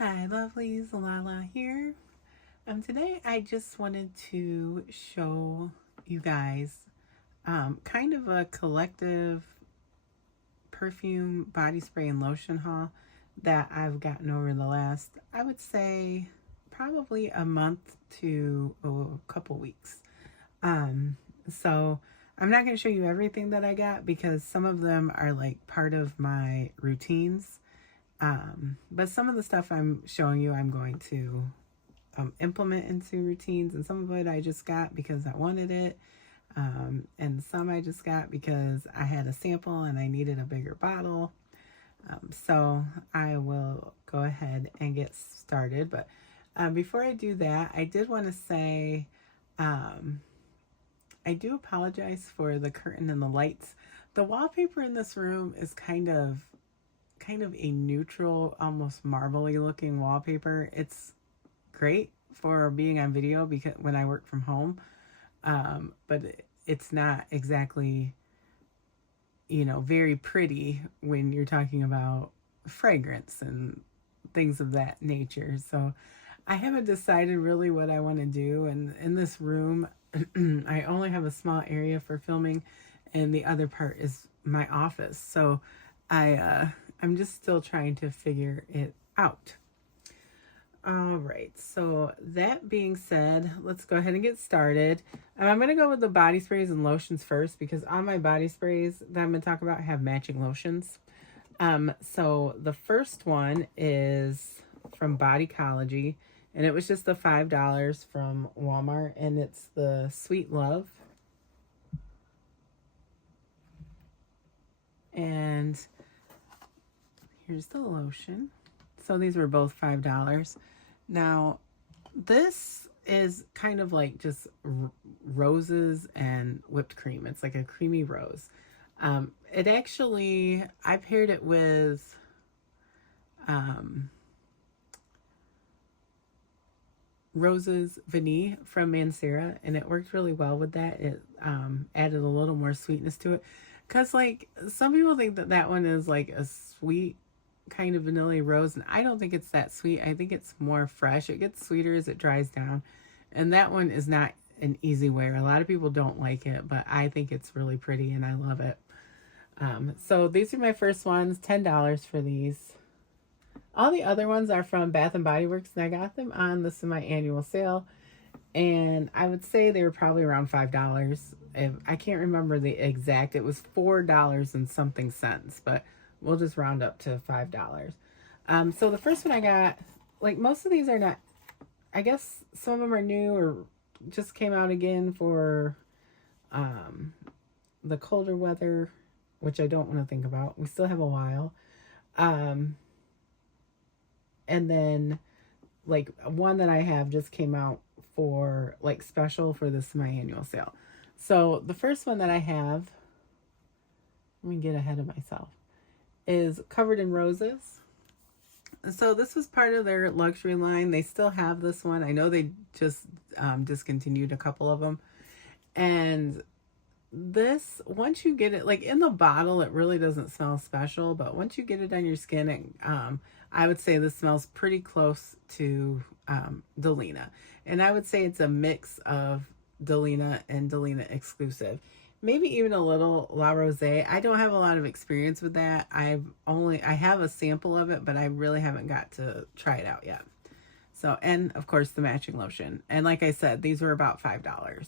Hi, lovelies. Lala here. Today I just wanted to show you guys kind of a collective perfume, body spray, and lotion haul that I've gotten over the last, I would say, probably a month to a couple weeks. So I'm not going to show you everything that I got because some of them are like part of my routines. But some of the stuff I'm showing you, I'm going to implement into routines, and some of it I just got because I wanted it, and some I just got because I had a sample and I needed a bigger bottle. So I will go ahead and get started. But before I do that, I did want to say I do apologize for the curtain and the lights. The wallpaper in this room is kind of a neutral, almost marbly looking wallpaper. It's great for being on video because when I work from home, but it's not exactly, very pretty when you're talking about fragrance and things of that nature. So I haven't decided really what I want to do. And in this room, I only have a small area for filming, and the other part is my office. So I'm just still trying to figure it out. All right, so that being said, let's go ahead and get started. I'm going to go with the body sprays and lotions first because all my body sprays that I'm going to talk about have matching lotions. So the first one is from Bodycology, and it was just the $5 from Walmart, and it's the Sweet Love. And here's the lotion. So these were both $5. Now, this is kind of like just roses and whipped cream. It's like a creamy rose. It actually, I paired it with Roses Vanille from Mancera, and it worked really well with that. It added a little more sweetness to it. Because, like, some people think that that one is like a sweet kind of vanilla rose, and I don't think it's that sweet. I think it's more fresh. It gets sweeter as it dries down, and that one is not an easy wear. A lot of people don't like it, but I think it's really pretty and I love it. So these are my first ones, $10 for these. All the other ones are from Bath and Body Works, and I got them on the semi-annual sale, and I would say they were probably around $5. If I can't remember the exact, it was $4 and something cents, but we'll just round up to $5. So the first one I got, like most of these are not, I guess some of them are new or just came out again for the colder weather, which I don't want to think about. We still have a while. And then like one that I have just came out for like special for this my annual sale. So the first one that I have, let me get ahead of myself, is Covered in Roses. So this was part of their luxury line. They still have this one. I know they just discontinued a couple of them. And this, once you get it, like in the bottle, it really doesn't smell special. But once you get it on your skin, I would say this smells pretty close to Delina. And I would say it's a mix of Delina and Delina exclusive. Maybe even a little La Rose. I don't have a lot of experience with that. I have a sample of it, but I really haven't got to try it out yet. So, and of course the matching lotion. And like I said, these were about $5.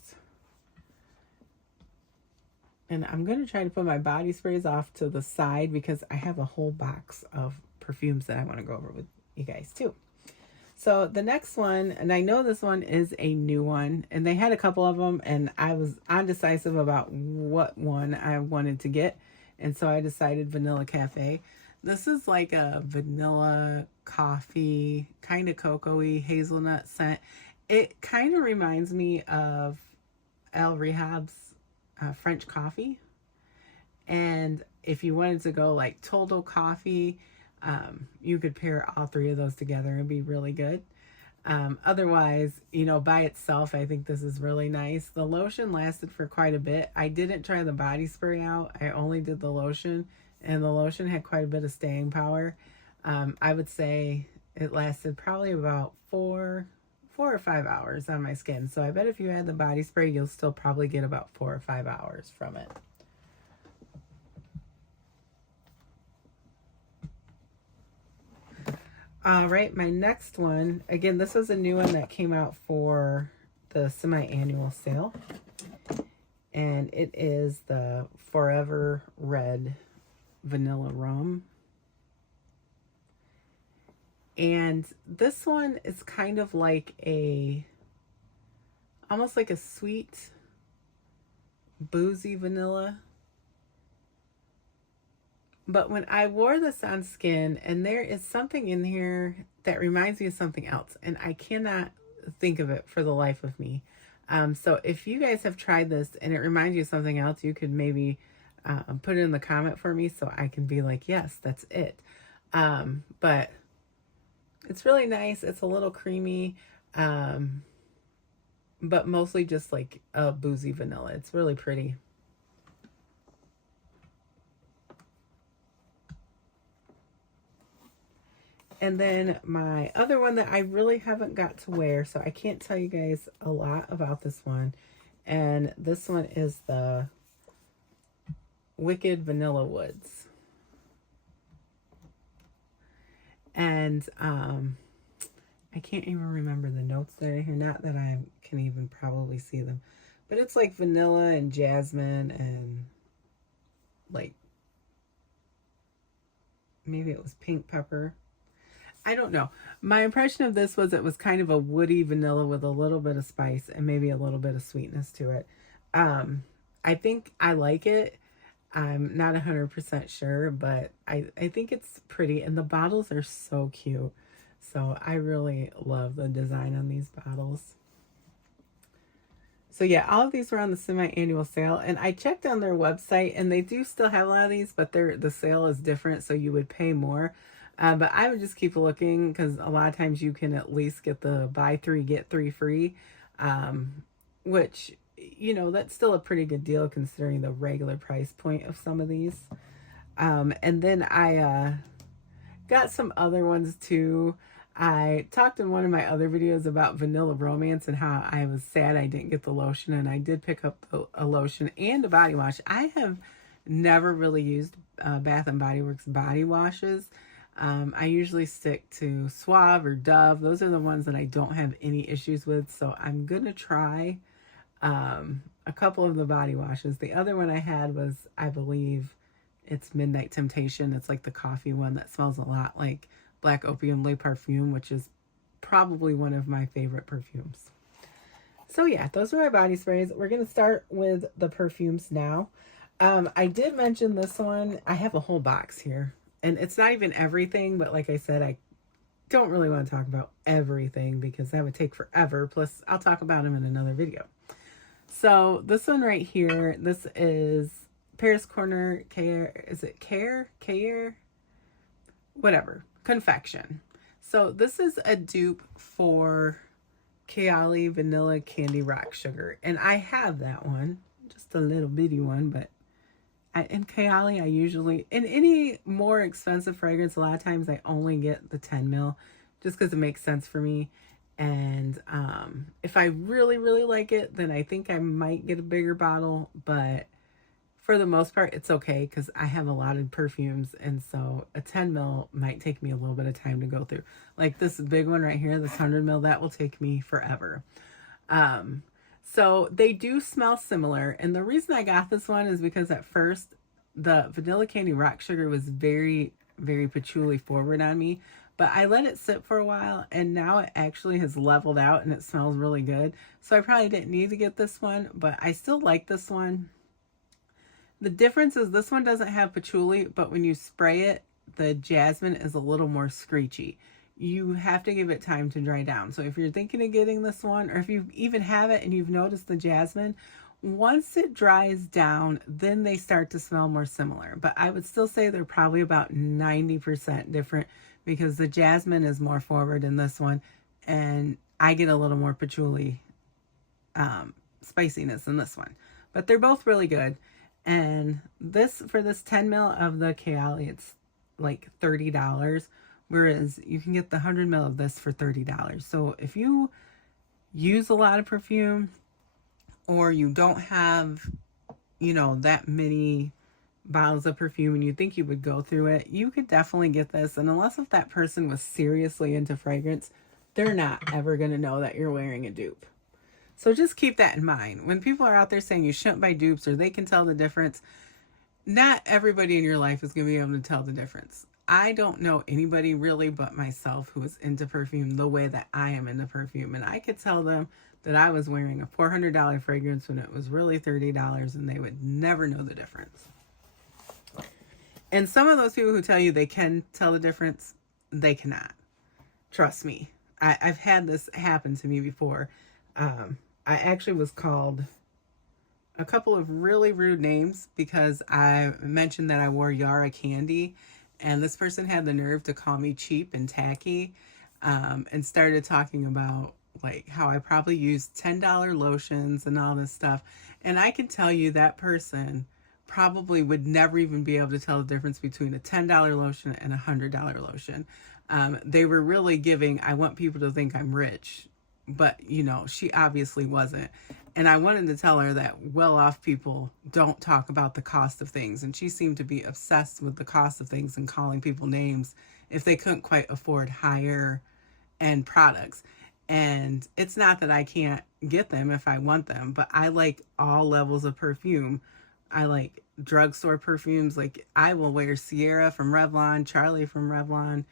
And I'm going to try to put my body sprays off to the side because I have a whole box of perfumes that I want to go over with you guys too. So the next one, and I know this one is a new one, and they had a couple of them, and I was undecisive about what one I wanted to get. And so I decided Vanilla Cafe. This is like a vanilla coffee, kind of cocoa-y hazelnut scent. It kind of reminds me of El Rehab's French coffee. And if you wanted to go like Toldo coffee, you could pair all three of those together and be really good. Otherwise, by itself, I think this is really nice. The lotion lasted for quite a bit. I didn't try the body spray out. I only did the lotion, and the lotion had quite a bit of staying power. I would say it lasted probably about 4 or 5 hours on my skin. So I bet if you add the body spray, you'll still probably get about 4 or 5 hours from it. All right, my next one, again, this is a new one that came out for the semi-annual sale. And it is the Forever Red Vanilla Rum. And this one is kind of like almost like a sweet, boozy vanilla. But when I wore this on skin, and there is something in here that reminds me of something else, and I cannot think of it for the life of me. So if you guys have tried this and it reminds you of something else, you could maybe put it in the comment for me so I can be like, yes, that's it. But it's really nice. It's a little creamy, but mostly just like a boozy vanilla. It's really pretty. And then my other one that I really haven't got to wear, so I can't tell you guys a lot about this one. And this one is the Wicked Vanilla Woods. And I can't even remember the notes that are here. Not that I can even probably see them. But it's like vanilla and jasmine and like maybe it was pink pepper. I don't know. My impression of this was it was kind of a woody vanilla with a little bit of spice and maybe a little bit of sweetness to it. I think I like it. I'm not 100% sure, but I think it's pretty. And the bottles are so cute. So I really love the design on these bottles. So yeah, all of these were on the semi-annual sale. And I checked on their website and they do still have a lot of these, but the sale is different. So you would pay more. But I would just keep looking because a lot of times you can at least get the buy 3, get 3 free, which, you know, that's still a pretty good deal considering the regular price point of some of these. And then I got some other ones too. I talked in one of my other videos about Vanilla Romance and how I was sad I didn't get the lotion, and I did pick up a lotion and a body wash. I have never really used Bath and Body Works body washes. I usually stick to Suave or Dove. Those are the ones that I don't have any issues with. So I'm going to try a couple of the body washes. The other one I had was, I believe, it's Midnight Temptation. It's like the coffee one that smells a lot like Black Opium Le Perfume, which is probably one of my favorite perfumes. So yeah, those are my body sprays. We're going to start with the perfumes now. I did mention this one. I have a whole box here. And it's not even everything, but like I said, I don't really want to talk about everything because that would take forever. Plus, I'll talk about them in another video. So this one right here, this is Paris Corner Care. Is it Care? Whatever. Confection. So this is a dupe for Kayali Vanilla Candy Rock Sugar. And I have that one. Just a little bitty one, but in Kayali, I usually, in any more expensive fragrance, a lot of times I only get the 10 ml just because it makes sense for me. And if I really, really like it, then I think I might get a bigger bottle. But for the most part, it's okay because I have a lot of perfumes. And so a 10 ml might take me a little bit of time to go through. Like this big one right here, this 100 ml, that will take me forever. So they do smell similar. And the reason I got this one is because at first the Vanilla Candy Rock Sugar was very, very patchouli forward on me. But I let it sit for a while and now it actually has leveled out and it smells really good. So I probably didn't need to get this one, but I still like this one. The difference is this one doesn't have patchouli, but when you spray it, the jasmine is a little more screechy. You have to give it time to dry down. So if you're thinking of getting this one, or if you even have it and you've noticed the jasmine, once it dries down, then they start to smell more similar. But I would still say they're probably about 90% different because the jasmine is more forward in this one and I get a little more patchouli spiciness in this one. But they're both really good. And this, for this 10 ml of the Kayali, it's like $30, Whereas you can get the 100 ml of this for $30. So if you use a lot of perfume, or you don't have, that many bottles of perfume and you think you would go through it, you could definitely get this. And unless if that person was seriously into fragrance, they're not ever going to know that you're wearing a dupe. So just keep that in mind. When people are out there saying you shouldn't buy dupes or they can tell the difference, not everybody in your life is going to be able to tell the difference. I don't know anybody really but myself who is into perfume the way that I am into perfume. And I could tell them that I was wearing a $400 fragrance when it was really $30 and they would never know the difference. And some of those people who tell you they can tell the difference, they cannot. Trust me. I've had this happen to me before. I actually was called a couple of really rude names because I mentioned that I wore Yara candy, and this person had the nerve to call me cheap and tacky, and started talking about like how I probably used $10 lotions and all this stuff. And I can tell you that person probably would never even be able to tell the difference between a $10 lotion and a $100 lotion. They were really giving, I want people to think I'm rich, but she obviously wasn't. And I wanted to tell her that well-off people don't talk about the cost of things. And she seemed to be obsessed with the cost of things and calling people names if they couldn't quite afford higher end products. And it's not that I can't get them if I want them, but I like all levels of perfume. I like drugstore perfumes. Like I will wear Sierra from Revlon, Charlie from Revlon.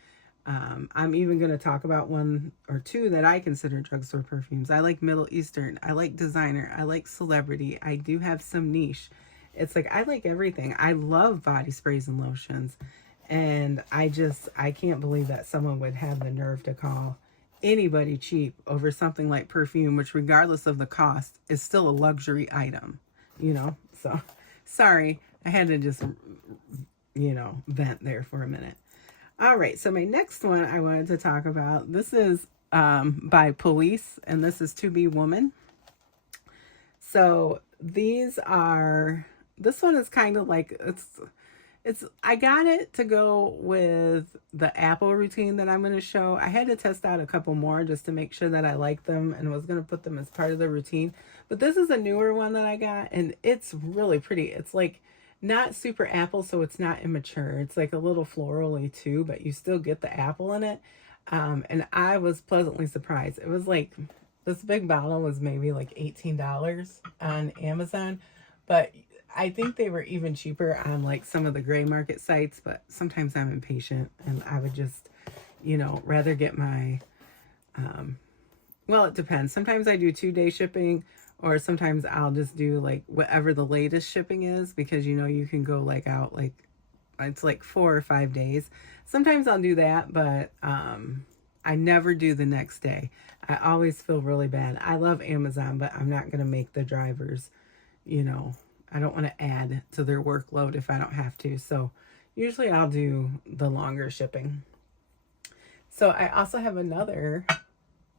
I'm even going to talk about one or two that I consider drugstore perfumes. I like Middle Eastern. I like designer. I like celebrity. I do have some niche. It's like I like everything. I love body sprays and lotions. And I can't believe that someone would have the nerve to call anybody cheap over something like perfume, which regardless of the cost is still a luxury item, So sorry, I had to just, vent there for a minute. All right, so my next one I wanted to talk about, this is by Police, and this is To Be Woman. So this one is kind of like, I got it to go with the Apple routine that I'm going to show. I had to test out a couple more just to make sure that I liked them and was going to put them as part of the routine. But this is a newer one that I got, and it's really pretty. It's like not super apple, so it's not immature. It's like a little florally too, but you still get the apple in it. And I was pleasantly surprised. It was like, this big bottle was maybe like $18 on Amazon, but I think they were even cheaper on like some of the gray market sites, but sometimes I'm impatient and I would just, rather get my, well, it depends. Sometimes I do 2-day shipping, or sometimes I'll just do like whatever the latest shipping is, because you can go like out like it's like 4 or 5 days. Sometimes I'll do that, but I never do the next day. I always feel really bad. I love Amazon, but I'm not going to make the drivers, I don't want to add to their workload if I don't have to. So usually I'll do the longer shipping. So I also have another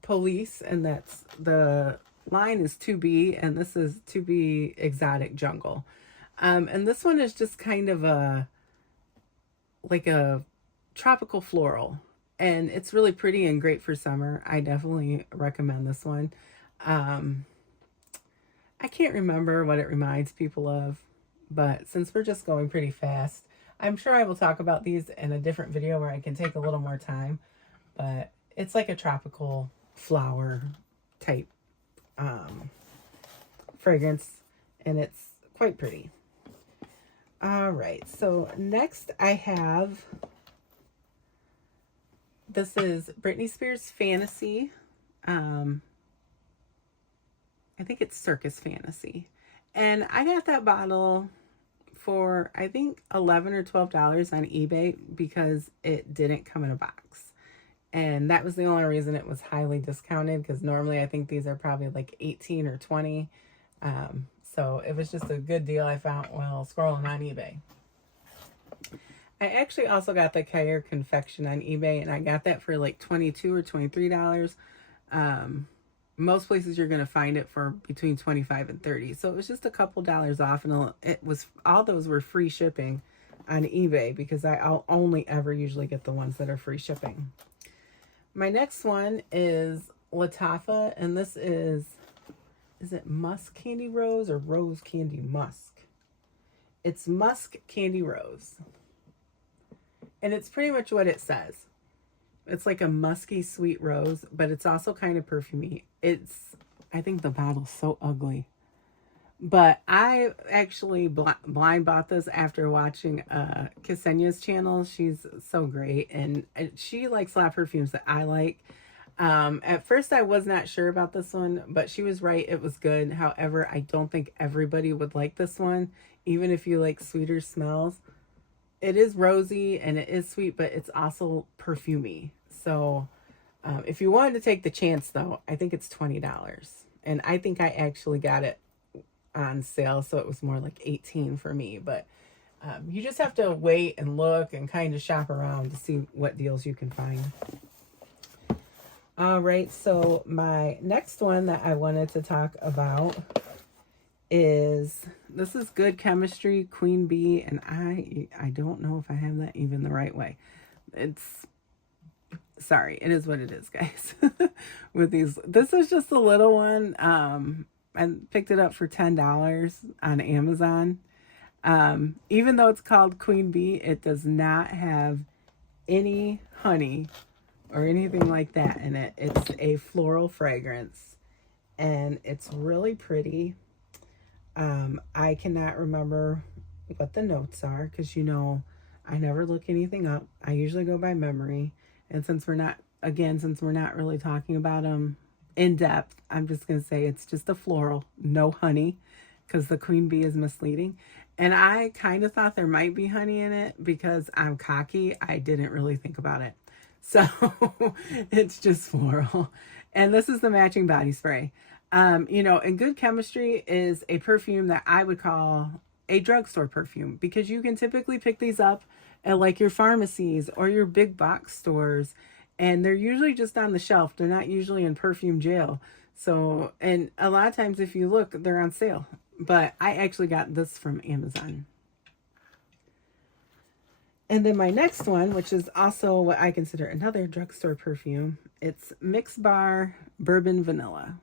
Police, and that's the line is 2B, and this is 2B Exotic Jungle. And this one is just kind of like a tropical floral, and it's really pretty and great for summer. I definitely recommend this one. I can't remember what it reminds people of, but since we're just going pretty fast, I'm sure I will talk about these in a different video where I can take a little more time, but it's like a tropical flower type fragrance, and it's quite pretty. All right, so next I have, this is Britney Spears Fantasy. I think it's Circus Fantasy. And I got that bottle for, I think, $11 or $12 on eBay because it didn't come in a box. And that was the only reason it was highly discounted, because normally I think these are probably like 18 or 20. So it was just a good deal I found while scrolling on eBay. I actually also got the Cayer Confection on eBay, and I got that for like $22 or $23. Most places you're going to find it for between $25 and $30. So it was just a couple dollars off, and it was, all those were free shipping. on eBay because I'll only ever usually get the ones that are free shipping. My next one is Lattafa, and this is it musk candy rose or rose candy musk? It's musk candy rose. And it's pretty much what it says. It's like a musky sweet rose, but it's also kind of perfumey. I think the bottle's so ugly. But I actually blind bought this after watching Ksenia's channel. She's so great, and she likes a lot of perfumes that I like. At first, I was not sure about this one, but she was right. It was good. However, I don't think everybody would like this one, even if you like sweeter smells. It is rosy and it is sweet, but it's also perfumey. So if you wanted to take the chance, though, I think it's $20. And I think I actually got it on sale, so it was more like 18 for me. But you just have to wait and look and kind of shop around to see what deals you can find. All right, so my next one that I wanted to talk about is, this is Good Chemistry Queen Bee, and I don't know if I have that even the right way. Sorry, it is what it is, guys. With these, this is just a little one. I picked it up for $10 on Amazon. Even though it's called Queen Bee, it does not have any honey or anything like that in it. It's a floral fragrance, and it's really pretty. I cannot remember what the notes are because, I never look anything up. I usually go by memory. And since we're not really talking about them in depth, I'm just going to say it's just a floral, no honey, because the Queen Bee is misleading. And I kind of thought there might be honey in it because I'm cocky. I didn't really think about it. So it's just floral. And this is the matching body spray. And Good Chemistry is a perfume that I would call a drugstore perfume because you can typically pick these up at like your pharmacies or your big box stores, and they're usually just on the shelf. They're not usually in perfume jail. So, and a lot of times if you look, they're on sale. But I actually got this from Amazon. And then my next one, which is also what I consider another drugstore perfume, it's Mix Bar Bourbon Vanilla.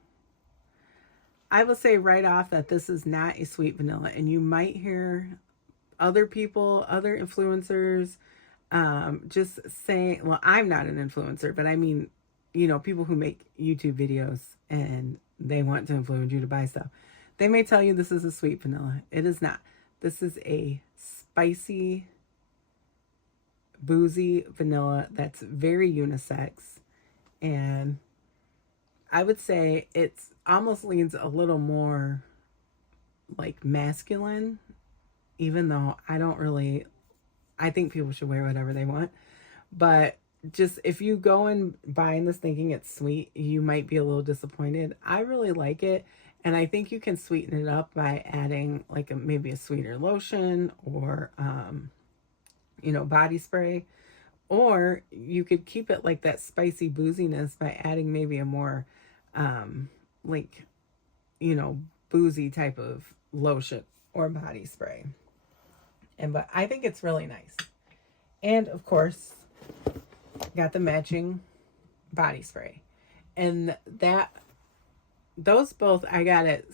I will say right off that this is not a sweet vanilla, and you might hear other people, other influencers, just saying, well, I'm not an influencer, but I mean, people who make YouTube videos and they want to influence you to buy stuff. They may tell you this is a sweet vanilla. It is not. This is a spicy, boozy vanilla that's very unisex, and I would say it's almost leans a little more like masculine, even though I think people should wear whatever they want. But just if you go and buying this thinking it's sweet, you might be a little disappointed. I really like it. And I think you can sweeten it up by adding like maybe a sweeter lotion or, body spray. Or you could keep it like that spicy booziness by adding maybe a more, boozy type of lotion or body spray. But I think it's really nice. And of course, got the matching body spray. And those both I got at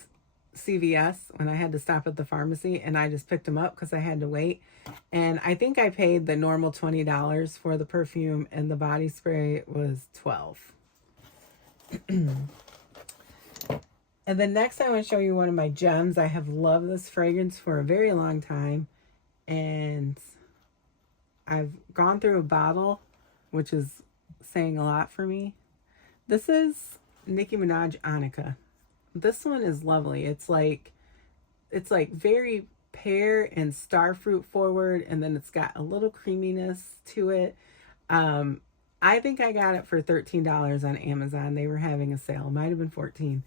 CVS when I had to stop at the pharmacy, and I just picked them up because I had to wait. And I think I paid the normal $20 for the perfume, and the body spray was $12. And then next I want to show you one of my gems. I have loved this fragrance for a very long time, and I've gone through a bottle, which is saying a lot for me. This is Nicki Minaj Annika. This one is lovely. It's like very pear and starfruit forward, and then it's got a little creaminess to it. I think I got it for $13 on Amazon. They were having a sale. It might have been $14.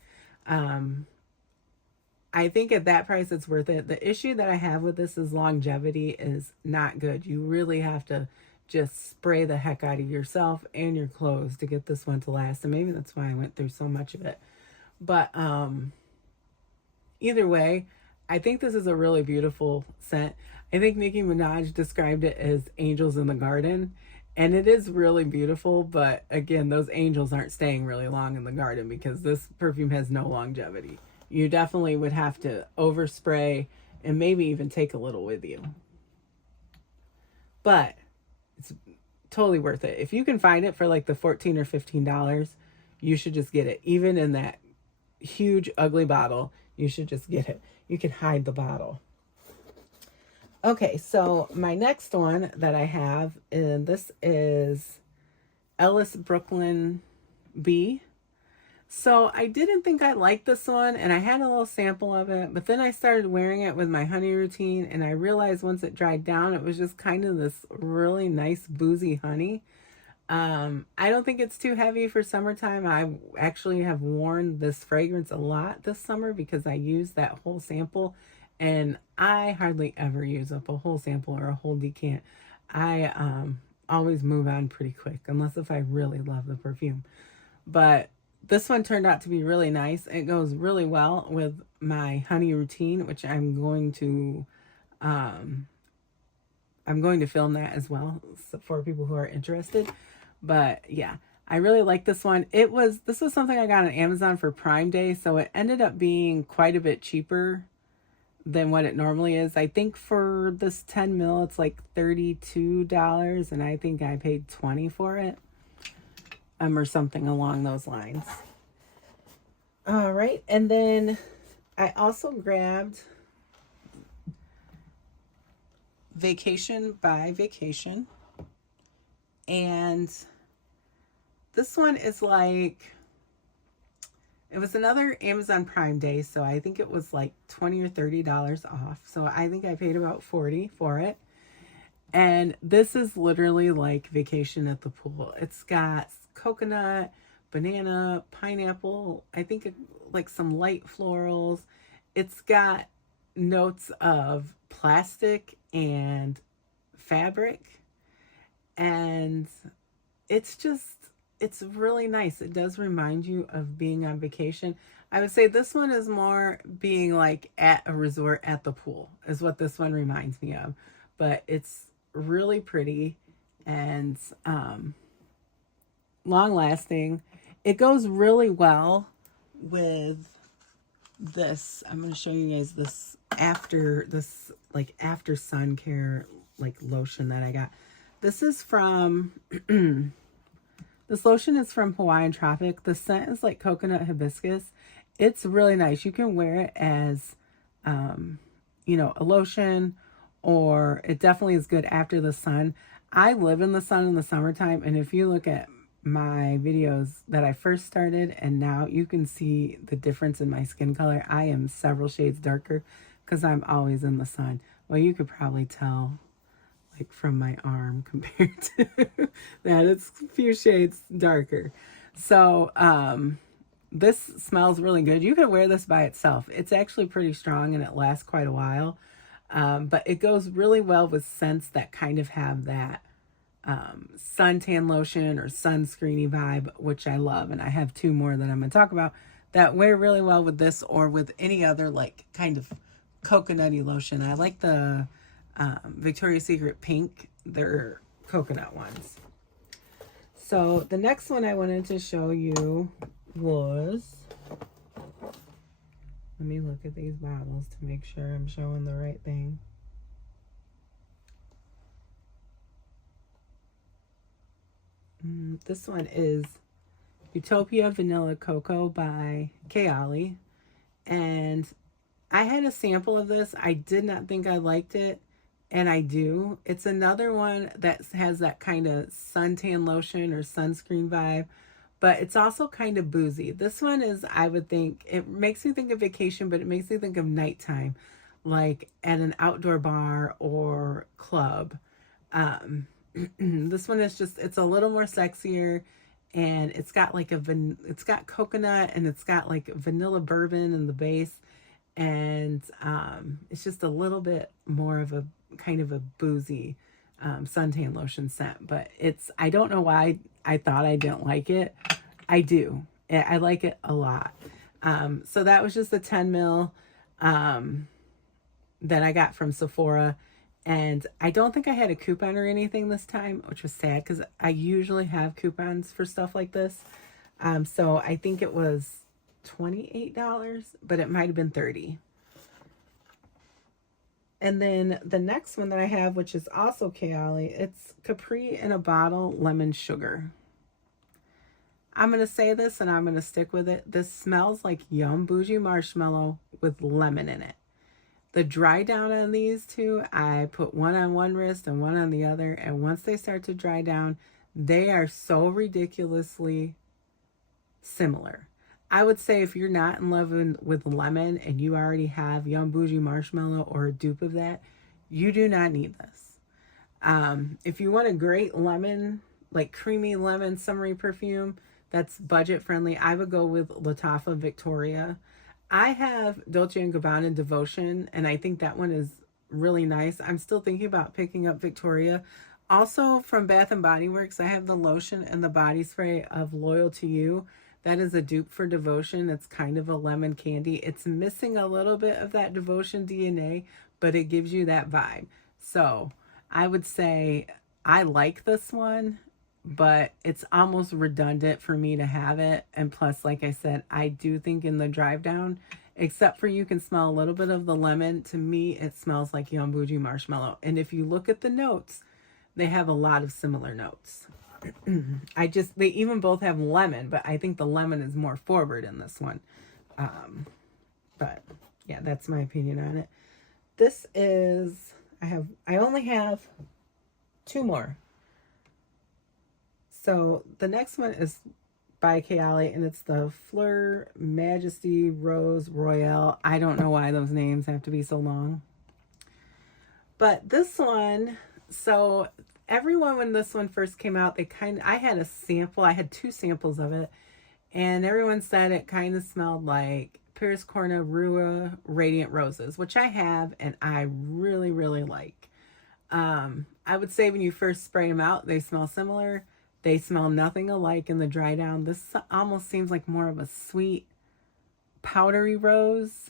I think at that price it's worth it. The issue that I have with this is longevity is not good. You really have to just spray the heck out of yourself and your clothes to get this one to last. And maybe that's why I went through so much of it. But either way, I think this is a really beautiful scent. I think Nicki Minaj described it as angels in the garden. And it is really beautiful, but again, those angels aren't staying really long in the garden because this perfume has no longevity. You definitely would have to overspray and maybe even take a little with you. But it's totally worth it. If you can find it for like the $14 or $15, you should just get it. Even in that huge, ugly bottle, you should just get it. You can hide the bottle. Okay, so my next one that I have, and this is Ellis Brooklyn B. So I didn't think I liked this one, and I had a little sample of it, but then I started wearing it with my honey routine, and I realized once it dried down, it was just kind of this really nice boozy honey. I don't think it's too heavy for summertime. I actually have worn this fragrance a lot this summer because I used that whole sample, and I hardly ever use up a whole sample or a whole decant. I always move on pretty quick, unless if I really love the perfume. But this one turned out to be really nice. It goes really well with my honey routine, which I'm going to film that as well for people who are interested. But yeah, I really like this one. This was something I got on Amazon for Prime Day, so it ended up being quite a bit cheaper than what it normally is. I think for this 10 mil, it's like $32, and I think I paid $20 for it, or something along those lines. All right, and then I also grabbed Vacation by Vacation, and this one is like, it was another Amazon Prime Day, so I think it was like $20 or $30 off. So I think I paid about $40 for it. And this is literally like vacation at the pool. It's got coconut, banana, pineapple, I think like some light florals. It's got notes of plastic and fabric. And it's really nice. It does remind you of being on vacation. I would say this one is more being like at a resort at the pool is what this one reminds me of. But it's really pretty and long lasting. It goes really well with this. I'm going to show you guys this after sun care like lotion that I got. This is from this lotion is from Hawaiian Tropic. The scent is like coconut hibiscus. It's really nice. You can wear it as, a lotion, or it definitely is good after the sun. I live in the sun in the summertime, and if you look at my videos that I first started and now, you can see the difference in my skin color. I am several shades darker because I'm always in the sun. Well, you could probably tell like from my arm compared to that it's a few shades darker. So this smells really good. You could wear this by itself. It's actually pretty strong and it lasts quite a while. But it goes really well with scents that kind of have that suntan lotion or sunscreeny vibe, which I love. And I have two more that I'm going to talk about that wear really well with this or with any other like kind of coconutty lotion. I like the Victoria's Secret pink. They're coconut ones. So the next one I wanted to show you was, let me look at these bottles to make sure I'm showing the right thing. This one is Utopia Vanilla Cocoa by Kayali. And I had a sample of this. I did not think I liked it, and I do. It's another one that has that kind of suntan lotion or sunscreen vibe, but it's also kind of boozy. This one is, I would think, it makes me think of vacation, but it makes me think of nighttime, like at an outdoor bar or club. This one is just, it's a little more sexier, and it's got like it's got coconut, and it's got like vanilla bourbon in the base, and it's just a little bit more of a kind of a boozy suntan lotion scent. But I don't know why I thought I didn't like it. I do. I like it a lot. So that was just the 10 mil that I got from Sephora. And I don't think I had a coupon or anything this time, which was sad because I usually have coupons for stuff like this. So I think it was $28, but it might have been 30. And then the next one that I have, which is also Kayali, it's Capri in a bottle lemon sugar. I'm going to say this and I'm going to stick with it. This smells like Yum Bougie marshmallow with lemon in it. The dry down on these two, I put one on one wrist and one on the other. And once they start to dry down, they are so ridiculously similar. I would say if you're not in love with lemon and you already have Yum Bougie marshmallow or a dupe of that, you do not need this. If you want a great lemon, like creamy lemon summery perfume that's budget friendly, I would go with Lattafa Victoria. I have Dolce & Gabbana Devotion, and I think that one is really nice. I'm still thinking about picking up Victoria. Also from Bath & Body Works, I have the lotion and the body spray of Loyal to You. That is a dupe for Devotion. It's kind of a lemon candy. It's missing a little bit of that Devotion DNA, but it gives you that vibe. So I would say I like this one, but it's almost redundant for me to have it. And plus, like I said, I do think in the drive down, except for you can smell a little bit of the lemon, to me, it smells like Yum Bougie marshmallow. And if you look at the notes, they have a lot of similar notes. They even both have lemon, but I think the lemon is more forward in this one. But yeah, that's my opinion on it. This is, I only have two more. So the next one is by Kayali, and it's the Fleur Majesty Rose Royale. I don't know why those names have to be so long. But this one, so everyone, when this one first came out, I had a sample. I had two samples of it, and everyone said it kind of smelled like Paris Corna Rua Radiant Roses, which I have, and I really, really like. I would say when you first spray them out, they smell similar. They smell nothing alike in the dry down. This almost seems like more of a sweet, powdery rose.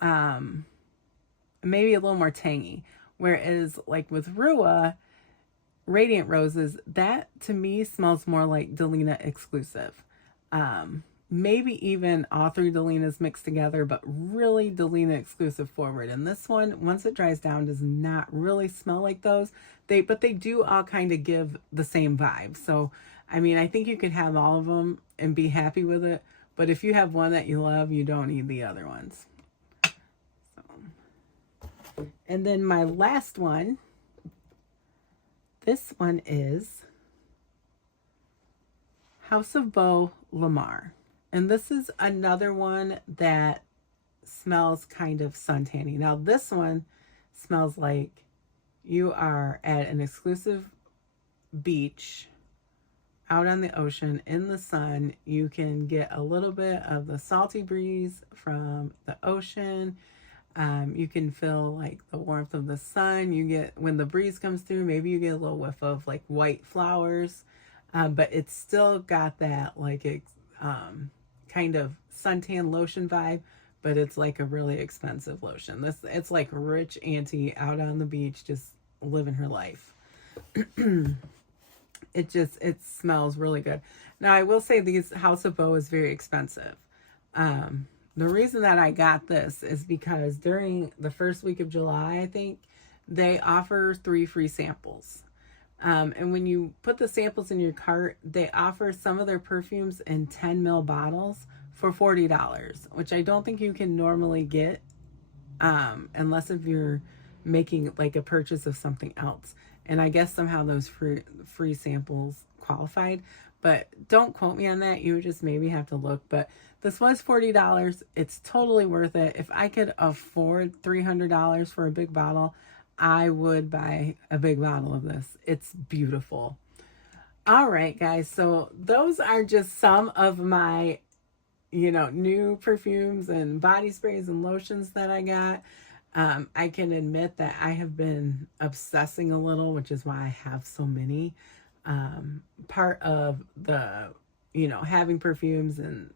Maybe a little more tangy. Whereas like with Rua, Radiant Roses, that to me smells more like Delina exclusive. Maybe even all three Delinas mixed together, but really Delina exclusive forward. And this one, once it dries down, does not really smell like those. But they do all kind of give the same vibe. So, I mean, I think you could have all of them and be happy with it. But if you have one that you love, you don't need the other ones. So. And then my last one, this one is House of Beau Lamar. And this is another one that smells kind of suntanny. Now this one smells like you are at an exclusive beach out on the ocean in the sun. You can get a little bit of the salty breeze from the ocean. You can feel like the warmth of the sun. You get, when the breeze comes through, maybe you get a little whiff of like white flowers. But it's still got that like kind of suntan lotion vibe, but it's like a really expensive lotion. It's like rich auntie out on the beach just living her life. It smells really good. Now I will say these House of Beau is very expensive. The reason that I got this is because during the first week of July, I think, they offer 3 free samples. And when you put the samples in your cart, they offer some of their perfumes in 10 ml bottles for $40, which I don't think you can normally get unless if you're making like a purchase of something else. And I guess somehow those free samples qualified, but don't quote me on that. You would just maybe have to look. But this was $40. It's totally worth it. If I could afford $300 for a big bottle, I would buy a big bottle of this. It's beautiful. All right, guys. So those are just some of my, new perfumes and body sprays and lotions that I got. I can admit that I have been obsessing a little, which is why I have so many. Part of the, having perfumes and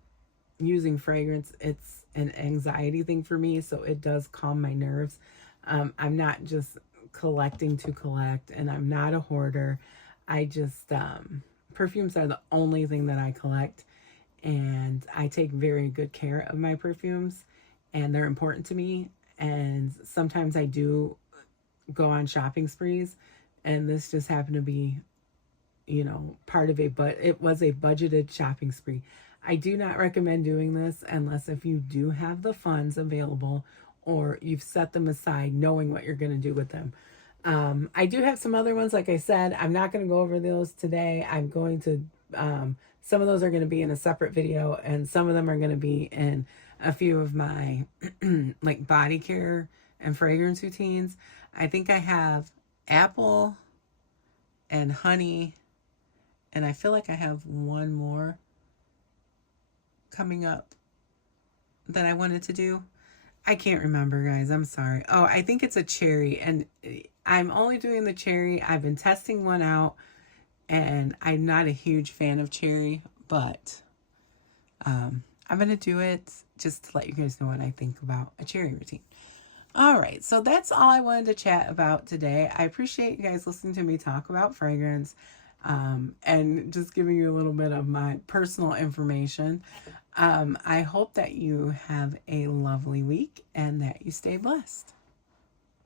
using fragrance, it's an anxiety thing for me. So it does calm my nerves. I'm not just collecting to collect, and I'm not a hoarder. I just, perfumes are the only thing that I collect, and I take very good care of my perfumes, and they're important to me. And sometimes I do go on shopping sprees, and this just happened to be, part of but it was a budgeted shopping spree. I do not recommend doing this unless if you do have the funds available or you've set them aside knowing what you're going to do with them. I do have some other ones. Like I said, I'm not going to go over those today. I'm going to, some of those are going to be in a separate video, and some of them are going to be in a few of my like body care and fragrance routines. I think I have apple and honey, and I feel like I have one more coming up that I wanted to do. I can't remember, guys. I'm sorry. Oh, I think it's a cherry, and I'm only doing the cherry. I've been testing one out, and I'm not a huge fan of cherry, but I'm going to do it just to let you guys know what I think about a cherry routine. All right, so that's all I wanted to chat about today. I appreciate you guys listening to me talk about fragrance, and just giving you a little bit of my personal information. I hope that you have a lovely week and that you stay blessed.